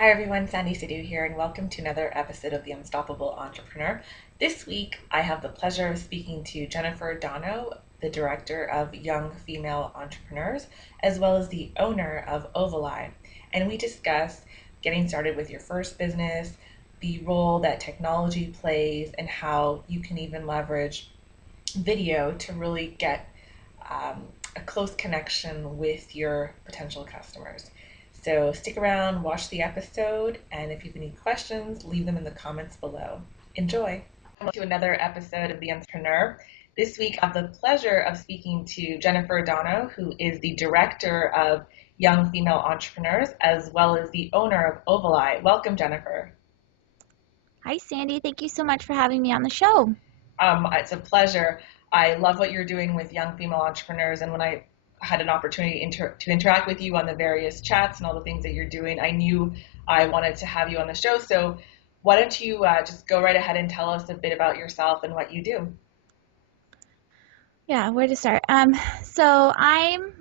Hi everyone, Sandy Sidhu here, and welcome to another episode of The Unstoppable Entrepreneur. This week, I have the pleasure of speaking to Jennifer Donogh, the director of Young Female Entrepreneurs, as well as the owner of Ovaleye. And we discuss getting started with your first business, the role that technology plays, and how you can even leverage video to really get a close connection with your potential customers. So stick around, watch the episode, and if you have any questions, leave them in the comments below. Enjoy! Welcome to another episode of The Entrepreneur. This week, I have the pleasure of speaking to Jennifer Donogh, who is the director of Young Female Entrepreneurs, as well as the owner of Ovaleye. Welcome, Jennifer. Hi, Sandy. Thank you so much for having me on the show. It's a pleasure. I love what you're doing with young female entrepreneurs, and when I had an opportunity to interact with you on the various chats and all the things that you're doing, I knew I wanted to have you on the show. So why don't you just go right ahead and tell us a bit about yourself and what you do? Yeah, where to start? My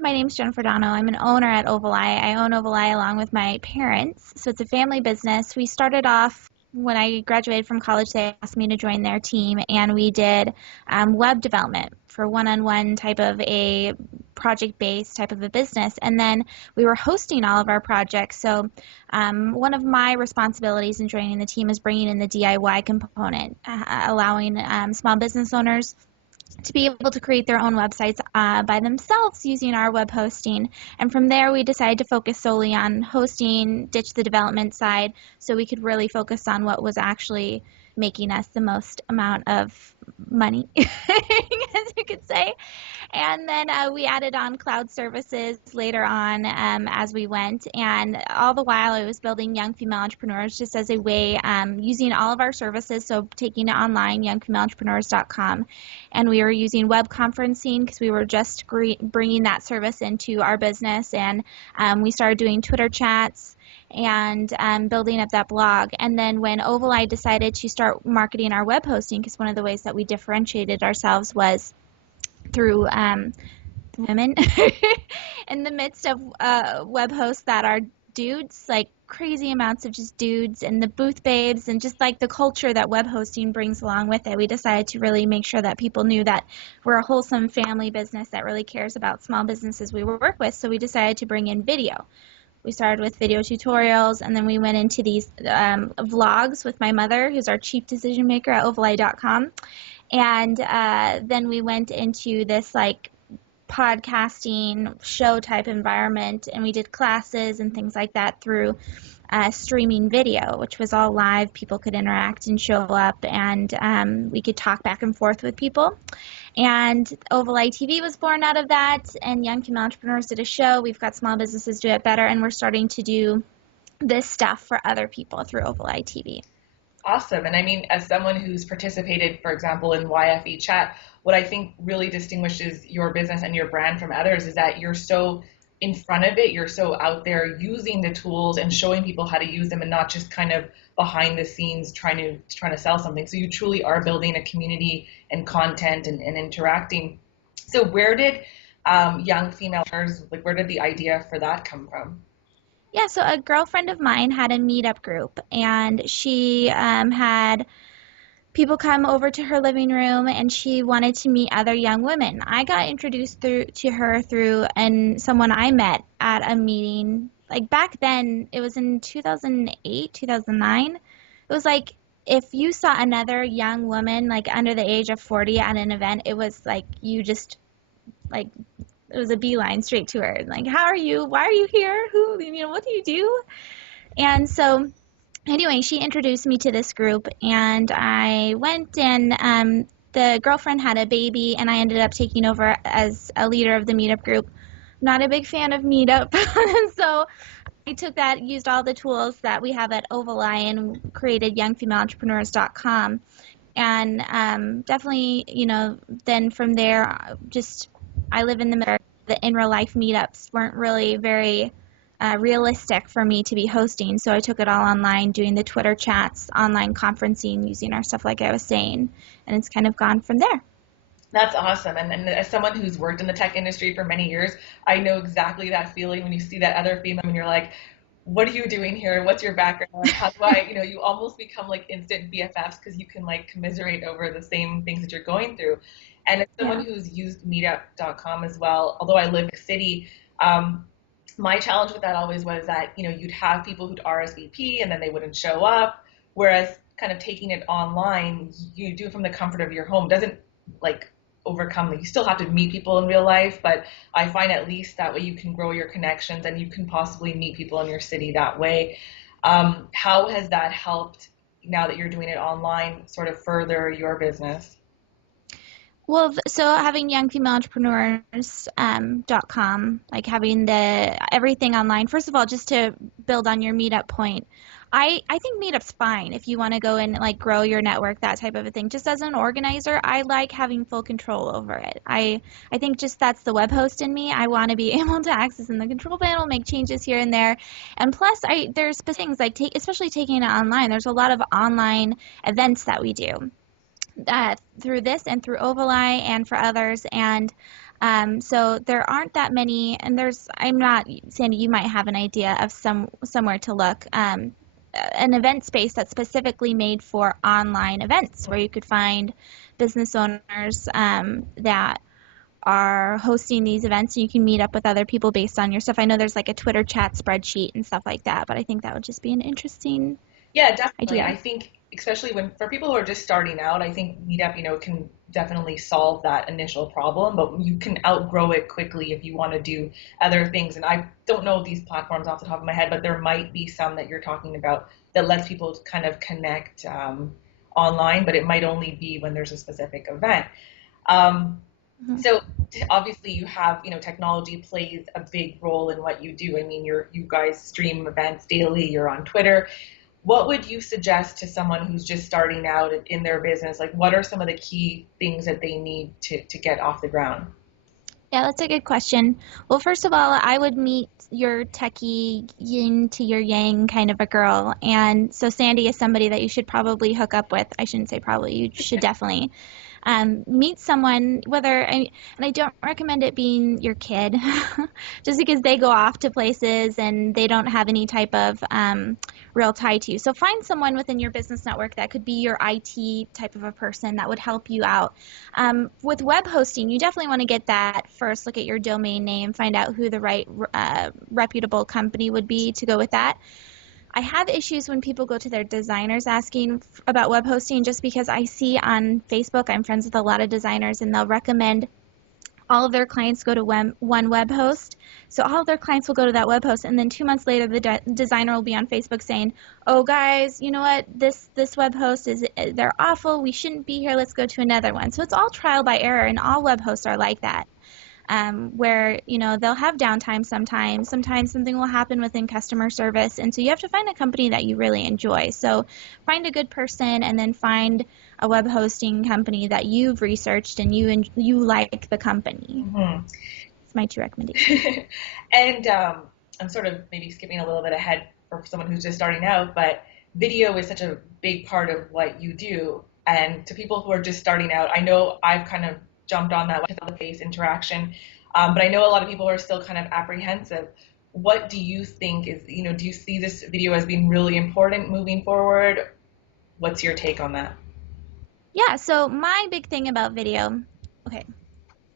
name's Jennifer Donogh. I'm an owner at Ovaleye. I own Ovaleye along with my parents. So it's a family business. We started off when I graduated from college. They asked me to join their team, and we did web development for one-on-one type of a project-based type of a business. And then we were hosting all of our projects. So one of my responsibilities in joining the team is bringing in the DIY component, allowing small business owners to be able to create their own websites by themselves using our web hosting. And from there, we decided to focus solely on hosting, ditch the development side, so we could really focus on what was actually making us the most amount of money, as you could say. And then we added on cloud services later on as we went. And all the while I was building Young Female Entrepreneurs just as a way, using all of our services, so taking it online, youngfemaleentrepreneurs.com. And we were using web conferencing because we were just bringing that service into our business. And we started doing Twitter chats and building up that blog. And then when Ovaleye decided to start marketing our web hosting, because one of the ways that we differentiated ourselves was through women in the midst of web hosts that are dudes, like crazy amounts of just dudes and the booth babes and just like the culture that web hosting brings along with it. We decided to really make sure that people knew that we're a wholesome family business that really cares about small businesses we work with. So we decided to bring in video. We started with video tutorials, and then we went into these vlogs with my mother, who's our chief decision maker at Ovaleye.com. And then we went into this like podcasting show type environment, and we did classes and things like that through streaming video, which was all live. People could interact and show up, and we could talk back and forth with people. And Ovaleye TV was born out of that, and Young Female Entrepreneurs did a show. We've got Small Businesses Do It Better, and we're starting to do this stuff for other people through Ovaleye TV. Awesome. And I mean, as someone who's participated, for example, in YFE chat, what I think really distinguishes your business and your brand from others is that you're so in front of it, you're so out there using the tools and showing people how to use them, and not just kind of behind the scenes trying to sell something. So you truly are building a community and content and interacting. So where did Young Female Entrepreneurs, like where did the idea for that come from? Yeah, so a girlfriend of mine had a meetup group, and she had people come over to her living room, and she wanted to meet other young women. I got introduced to her through someone I met at a meeting. Like back then, it was in 2008, 2009. It was like if you saw another young woman like under the age of 40 at an event, it was like you just like it was a beeline straight to her. Like, how are you? Why are you here? What do you do? And so anyway, she introduced me to this group, and I went, and the girlfriend had a baby, and I ended up taking over as a leader of the meetup group. Not a big fan of meetup, so I took that, used all the tools that we have at Ovaleye, and created youngfemaleentrepreneurs.com. And definitely, then from there, I live in the middle. The in real life meetups weren't really very realistic for me to be hosting, so I took it all online, doing the Twitter chats, online conferencing, using our stuff like I was saying, and it's kind of gone from there. That's awesome. And as someone who's worked in the tech industry for many years, I know exactly that feeling when you see that other female and you're like, what are you doing here? What's your background? How do I, you almost become like instant BFFs because you can like commiserate over the same things that you're going through. And as someone Yeah. who's used meetup.com as well, although I live in the city, um, my challenge with that always was that, you'd have people who'd RSVP and then they wouldn't show up. Whereas kind of taking it online, you do it from the comfort of your home. It doesn't like overcome, you still have to meet people in real life, but I find at least that way you can grow your connections and you can possibly meet people in your city that way. How has that helped now that you're doing it online sort of further your business? Well, so having youngfemaleentrepreneurs, like having the everything online, first of all, just to build on your meetup point, I think meetup's fine if you want to go and like grow your network, that type of a thing. Just as an organizer, I like having full control over it. I think just that's the web host in me. I want to be able to access in the control panel, make changes here and there. And plus there's specific things like especially taking it online. There's a lot of online events that we do through this and through Ovaleye and for others. And so there aren't that many, and I'm not, Sandy, you might have an idea of somewhere to look, an event space that's specifically made for online events where you could find business owners that are hosting these events and you can meet up with other people based on your stuff. I know there's like a Twitter chat spreadsheet and stuff like that, but I think that would just be an interesting Yeah, definitely. idea. I think especially when for people who are just starting out, I think Meetup, can definitely solve that initial problem, but you can outgrow it quickly if you want to do other things. And I don't know these platforms off the top of my head, but there might be some that you're talking about that lets people kind of connect online, but it might only be when there's a specific event. Um, Mhm. so obviously you have, technology plays a big role in what you do. I mean, you guys stream events daily, you're on Twitter. What would you suggest to someone who's just starting out in their business? Like, what are some of the key things that they need to get off the ground? Yeah, that's a good question. Well, first of all, I would meet your techie yin to your yang kind of a girl. And so Sandy is somebody that you should probably hook up with. I shouldn't say probably, you should definitely meet someone, and I don't recommend it being your kid, just because they go off to places and they don't have any type of real tie to you. So find someone within your business network that could be your IT type of a person that would help you out. With web hosting, you definitely want to get that first, look at your domain name, find out who the right reputable company would be to go with that. I have issues when people go to their designers asking about web hosting just because I see on Facebook, I'm friends with a lot of designers, and they'll recommend all of their clients go to one web host. So all of their clients will go to that web host, and then 2 months later, the designer will be on Facebook saying, "Oh, guys, you know what? This web host they're awful. We shouldn't be here. Let's go to another one." So it's all trial by error, and all web hosts are like that. Where they'll have downtime sometimes. Sometimes something will happen within customer service, and so you have to find a company that you really enjoy. So find a good person, and then find a web hosting company that you've researched and you like the company. Hmm. It's my two recommendations. And I'm sort of maybe skipping a little bit ahead for someone who's just starting out, but video is such a big part of what you do. And to people who are just starting out, I know I've kind of jumped on that with the face interaction, but I know a lot of people are still kind of apprehensive. What do you think is, do you see this video as being really important moving forward? What's your take on that? Yeah, so my big thing about video, okay,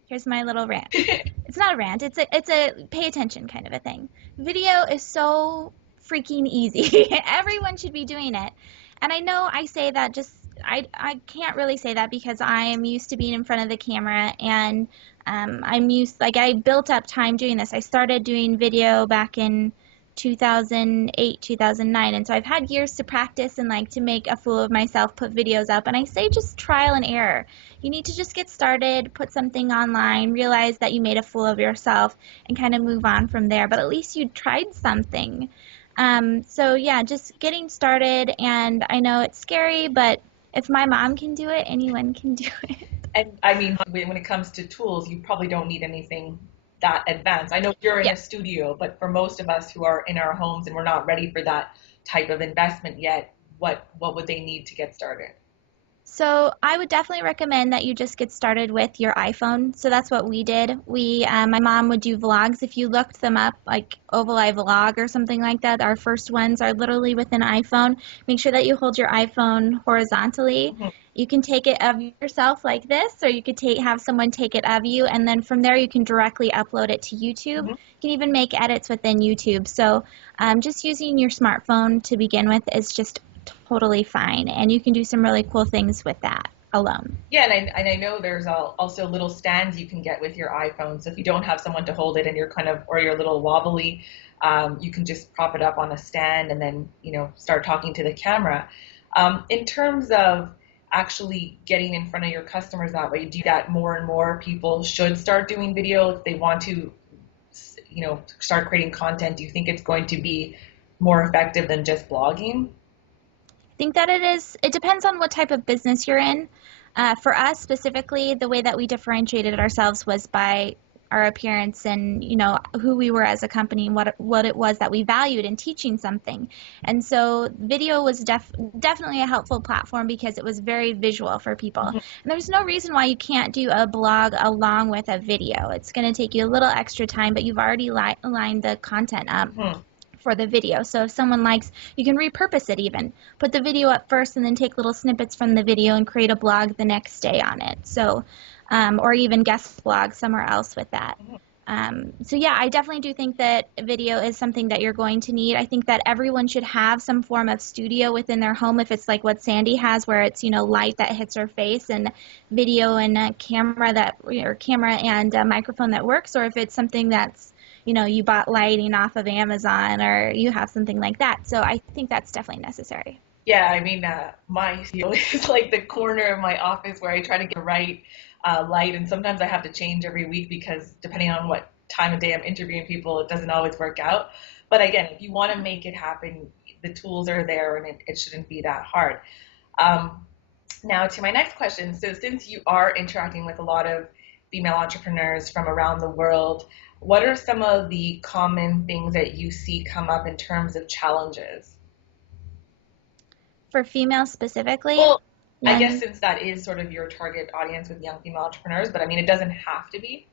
here's my little rant. It's not a rant, it's a pay attention kind of a thing. Video is so freaking easy. Everyone should be doing it. And I know I say that I can't really say that because I am used to being in front of the camera, and I built up time doing this. I started doing video back in 2008, 2009, and so I've had years to practice and like to make a fool of myself, put videos up, and I say just trial and error. You need to just get started, put something online, realize that you made a fool of yourself, and kind of move on from there, but at least you tried something. So yeah, just getting started, and I know it's scary, but if my mom can do it, anyone can do it. And I mean, when it comes to tools, you probably don't need anything that advanced. I know you're in Yeah. a studio, but for most of us who are in our homes and we're not ready for that type of investment yet, what would they need to get started? So I would definitely recommend that you just get started with your iPhone. So that's what we did. My mom would do vlogs. If you looked them up, like Ovaleye vlog or something like that, our first ones are literally with an iPhone. Make sure that you hold your iPhone horizontally. Mhm. You can take it of yourself like this, or you could have someone take it of you, and then from there you can directly upload it to YouTube. Mhm. You can even make edits within YouTube. So just using your smartphone to begin with is just totally fine, and you can do some really cool things with that alone. Yeah, and I know there's also little stands you can get with your iPhone. So if you don't have someone to hold it and you're kind of, or you're a little wobbly, you can just prop it up on a stand and then, start talking to the camera. In terms of actually getting in front of your customers that way, do that more and more people should start doing video if they want to, start creating content. Do you think it's going to be more effective than just blogging? I think that it is. It depends on what type of business you're in. For us specifically, the way that we differentiated ourselves was by our appearance and who we were as a company and what it was that we valued in teaching something. And so video was definitely a helpful platform because it was very visual for people. And there's no reason why you can't do a blog along with a video. It's going to take you a little extra time, but you've already lined the content up Mhm. for the video. So if someone likes, you can repurpose it even. Put the video up first and then take little snippets from the video and create a blog the next day on it. So, or even guest blog somewhere else with that. So yeah, I definitely do think that video is something that you're going to need. I think that everyone should have some form of studio within their home if it's like what Sandy has where it's, light that hits her face and video and a camera and a microphone that works, or if it's something that's you bought lighting off of Amazon or you have something like that. So I think that's definitely necessary. Yeah, I mean, my studio is like the corner of my office where I try to get the right light, and sometimes I have to change every week because depending on what time of day I'm interviewing people, it doesn't always work out. But again, if you want to make it happen, the tools are there, and it shouldn't be that hard. Um, Now, to my next question. So, since you are interacting with a lot of female entrepreneurs from around the world, what are some of the common things that you see come up in terms of challenges? For females specifically, Well, I guess young since that is sort of your target audience with young female entrepreneurs, but I mean, it doesn't have to be.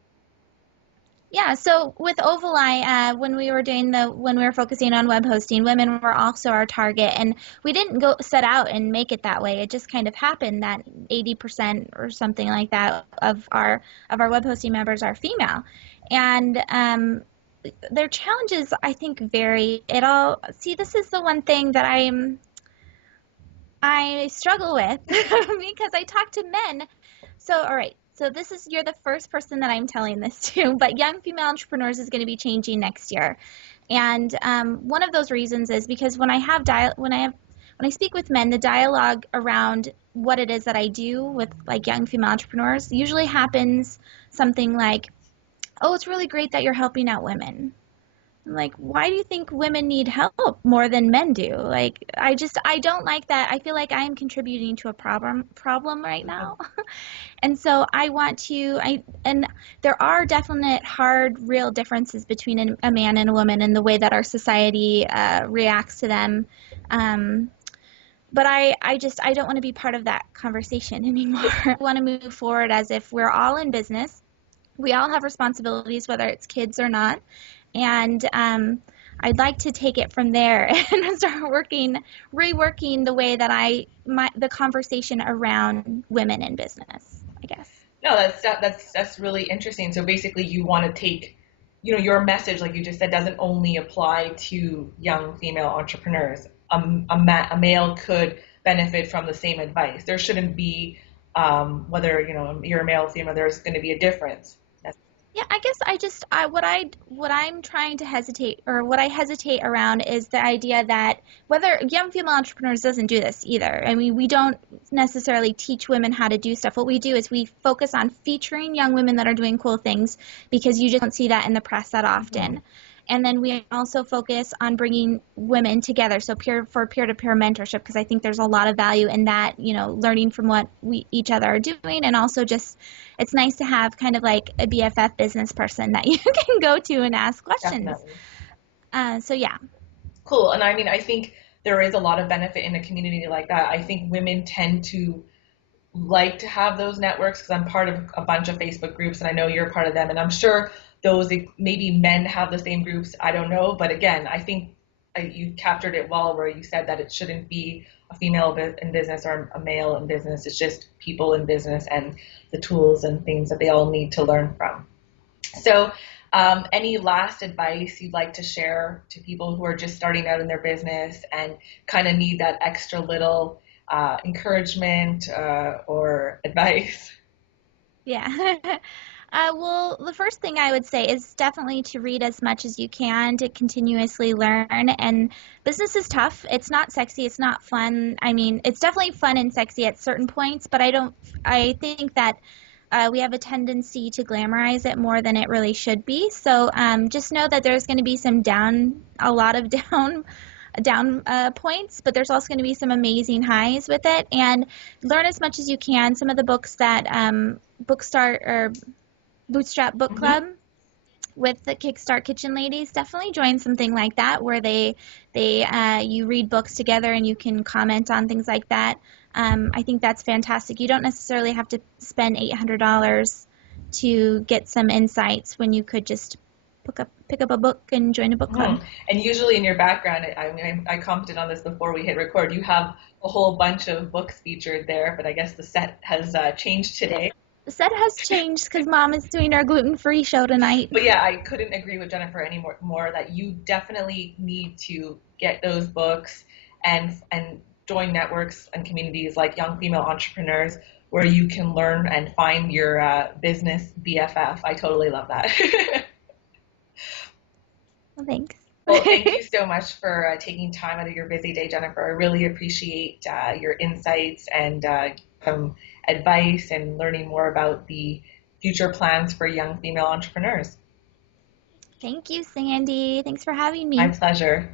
Yeah, so with Ovaleye, when we were focusing on web hosting, women were also our target, and we didn't go set out and make it that way. It just kind of happened that 80% or something like that of our web hosting members are female, and their challenges I think vary. This is the one thing that I struggle with because I talk to men. So, all right. So you're the first person that I'm telling this to, but young female entrepreneurs is going to be changing next year. And one of those reasons is because when I speak with men, the dialogue around what it is that I do with like young female entrepreneurs usually happens something like, "Oh, it's really great that you're helping out women." I'm like, why do you think women need help more than men do? Like, I don't like that. I feel like I am contributing to a problem right now. And so and there are definite hard, real differences between a man and a woman in the way that our society reacts to them. Um, but I don't want to be part of that conversation anymore. I want to move forward as if we're all in business. We all have responsibilities, whether it's kids or not. And I'd like to take it from there and start reworking the way that the conversation around women in business, I guess. No, that's really interesting. So basically, you want to take, your message, like you just said, doesn't only apply to young female entrepreneurs. A male could benefit from the same advice. There shouldn't be, whether you're a male or female, there's going to be a difference. Yeah, I guess what I'm trying to hesitate or what I hesitate around is the idea that whether young female entrepreneurs doesn't do this either. I mean, we don't necessarily teach women how to do stuff. What we do is we focus on featuring young women that are doing cool things because you just don't see that in the press that often. And then we also focus on bringing women together, so peer-to-peer mentorship, because I think there's a lot of value in that, learning from what we each other are doing, and also just it's nice to have kind of like a BFF business person that you can go to and ask questions. Definitely. So yeah. Cool. And I mean, I think there is a lot of benefit in a community like that. I think women tend to like to have those networks because I'm part of a bunch of Facebook groups and I know you're part of them. And I'm sure those maybe men have the same groups. I don't know. But again, I think you captured it well where you said that it shouldn't be a female in business or a male in business. It's just people in business and the tools and things that they all need to learn from. So, any last advice you'd like to share to people who are just starting out in their business and kind of need that extra little encouragement or advice? Yeah. Well, the first thing I would say is definitely to read as much as you can to continuously learn. And business is tough. It's not sexy. It's not fun. I mean, it's definitely fun and sexy at certain points, but I think that we have a tendency to glamorize it more than it really should be. So just know that there's going to be a lot of down points, but there's also going to be some amazing highs with it. And learn as much as you can. Some of the books that Bookstart or Bootstrap Book Mm-hmm. Club with the Kickstart Kitchen Ladies, definitely join something like that where they you read books together and you can comment on things like that. I think that's fantastic. You don't necessarily have to spend $800 to get some insights when you could just pick up a book and join a book club. Mm-hmm. And usually in your background, I mean, I commented on this before we hit record. You have a whole bunch of books featured there, but I guess the set has changed today. The set has changed because Mom is doing our gluten-free show tonight. But yeah, I couldn't agree with Jennifer more that you definitely need to get those books and join networks and communities like Young Female Entrepreneurs where you can learn and find your business BFF. I totally love that. Well, thanks. Well, thank you so much for taking time out of your busy day, Jennifer. I really appreciate your insights and some advice and learning more about the future plans for young female entrepreneurs. Thank you, Sandy. Thanks for having My me. pleasure.